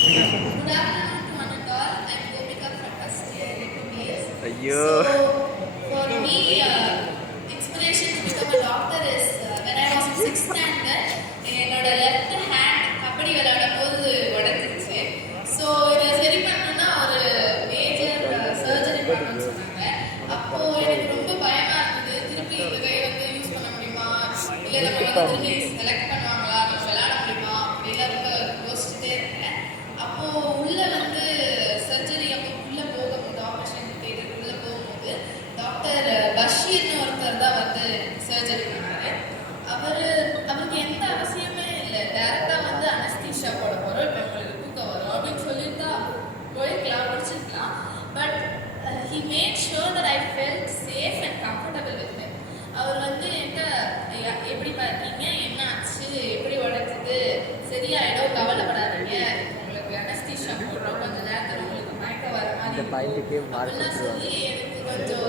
Good afternoon to one and all. I'm Gopika from first year MBBS. ஐயோ So, for me, inspiration to become a doctor is when I was in 6th standard, என்னோட left hand kabaddi விளையாடும் போது உடைஞ்சிருச்சு. So இதை சரி பண்ணணும்னா ஒரு major surgery பண்ணணும்னு சொன்னாங்க. அப்போ எனக்கு ரொம்ப பயமா இருந்தது. திருப்பி இந்த கையை வந்து யூஸ் பண்ண முடியுமா, இல்லை நம்ம வந்து திரும்பி செலக்ட் பண்ணுவாங்களா, நம்ம விளையாட முடியுமா அப்படிலாம் ரொம்ப யோசிச்சுட்டே இருக்கேன். அப்போ உள்ள வந்து சர்ஜரி அப்போ உள்ள போகும்போது ஆப்ரேஷன் தேட்டர் உள்ள போகும்போது டாக்டர் பஷீர்னு ஒருத்தர் தான் வந்து சர்ஜரி பண்ணாரு. அவருக்கு எந்த அவசியமே இல்லை, டைரக்டா வந்து அனஸ்தீஷியா போட போறோம், இப்போ உங்களுக்கு தூக்கம் வரும் அப்படின்னு சொல்லியிருந்தா போயிருக்கலாம், முடிச்சிருக்கலாம். But he made sure that I felt safe and comfortable with him. அவர் வந்து என்கிட்ட எப்படி பார்த்தீங்க, என்ன ஆச்சு, எப்படி உடைச்சது, சரியாயிடும், கவலைப்படாதீங்க, உங்களுக்கு அனஸ்தீஷியா போடுறோம், கொஞ்ச நேரத்தில் உங்களுக்கு மயக்கம் வர மாதிரி அப்படிலாம் சொல்லி எனக்கு கொஞ்சம்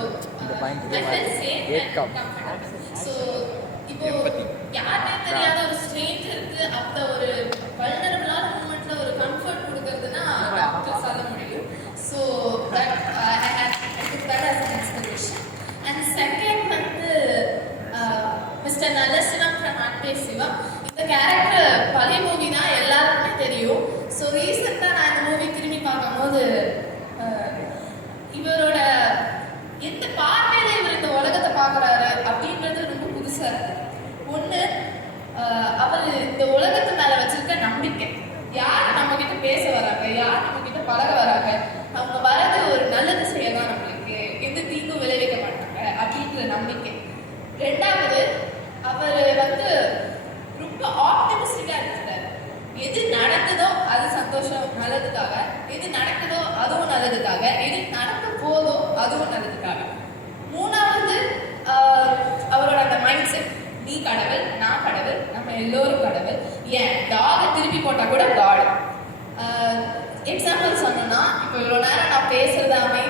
I felt safe and comfortable. So இப்போ யாருமே தெரியாத ஒரு ஸ்ட்ரேஞ்சருக்கு அந்த ஒரு வல்னரபிளான மூமெண்ட்ல ஒரு கம்ஃபர்ட் கொடுக்கறதுன்னா டாக்டர்ஸால முடியும். So that I took that as an inspiration. And second வந்து மிஸ்டர் நல்லசிவம் from அன்பே சிவம். இந்த கேரக்டர் பழைய மூவி தான், எல்லாருக்குமே தெரியும். ஸோ ரீசெண்டாக நான் இந்த மூவி திரும்பி பார்க்கும்போது இவரோட எந்த பார்வையில இவர் இந்த உலகத்தை பார்க்குறாரு அப்படின்றது ரொம்ப புதுசாக இருக்கு. ஒன்று, அவர் இந்த உலகத்து மேலே வச்சிருக்க நம்பிக்கை. யார் நம்ம கிட்ட பேச வராங்க, யார் நம்ம கிட்ட பழக வராங்க, அவங்க வரது ஒரு நல்லது செய்யலாம், நம்மளுக்கு எந்த தீங்கும் விளைவிக்க மாட்டாங்க அப்படின்ற நம்பிக்கை. ரெண்டாவது, அவர் வந்து ரொம்ப ஆப்டிமிஸ்டிக்கா இருக்கிறார். எது நடக்குதோ அது சந்தோஷம் நல்லதுக்காக, எது நடக்குதோ அதுவும் நல்லதுக்காக, எது நடக்க போதோ அதுவும் நல்லதுக்காக. மூணாவது, அவரோட அந்த மைண்ட் செட், நீ கடவுள், நான் கடவுள், நம்ம எல்லோரும் கடவுள், ஏன் டாகை திருப்பி போட்டா கூட காட். எக்ஸாம்பிள் சொன்னோம்னா, இப்போ இவ்வளோ நேரம் நான் பேசுறதாமே